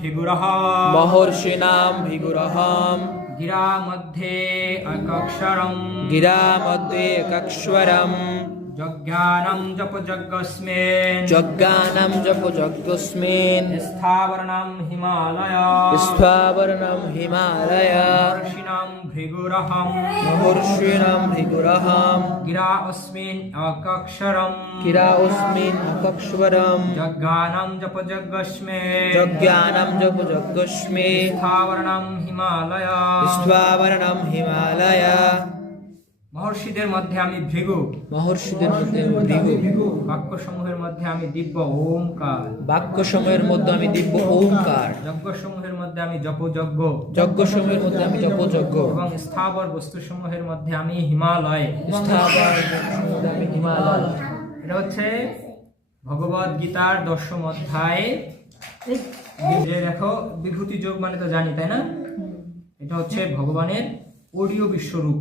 ভিগুরহম মহর্ষিণাম ভিগুরহম গিরা মধ্যে একক্ষরম গিরা মধ্যে একাক্ষরম যজ্ঞানম জপ যজ্ঞস্মিন যজ্ঞানাম জপ যজ্ঞস্মিন স্থাবরণম হিমালয় স্থাবরণম হিমালয় মহর্ষিণাম ভৃগুরহম মহর্ষিণাম ভিগুরহম গিরা অস্মিন একক্ষরম গিরা অস্মিন একাক্ষরম যজ্ঞানম জপ যজ্ঞস্মিন যজ্ঞানাম জপ যজ্ঞস্মিন স্থাবরণম হিমালয় স্থাবরণম হিমালয় মহর্ষিদের মধ্যে আমি ভৃগু মহর্ষিদের মধ্যে ভৃগু বাক্যসমূহের মধ্যে আমি দিব্য ওমকার বাক্য সময়ের মধ্যে আমি দিব্য ওমকার যজ্ঞসমূহের মধ্যে আমি জপযজ্ঞ যজ্ঞ সময়ের মধ্যে আমি জপযজ্ঞ এবং স্থাবর বস্তুসমূহের মধ্যে আমি হিমালয় স্থাবর মধ্যে আমি হিমালয়। এটা হচ্ছে ভগবদ গীতার 10ম অধ্যায়। যে দেখো বিভূতি যোগ মানে তো জানি তাই না, এটা হচ্ছে ভগবানের অডিও বিশ্বরূপ।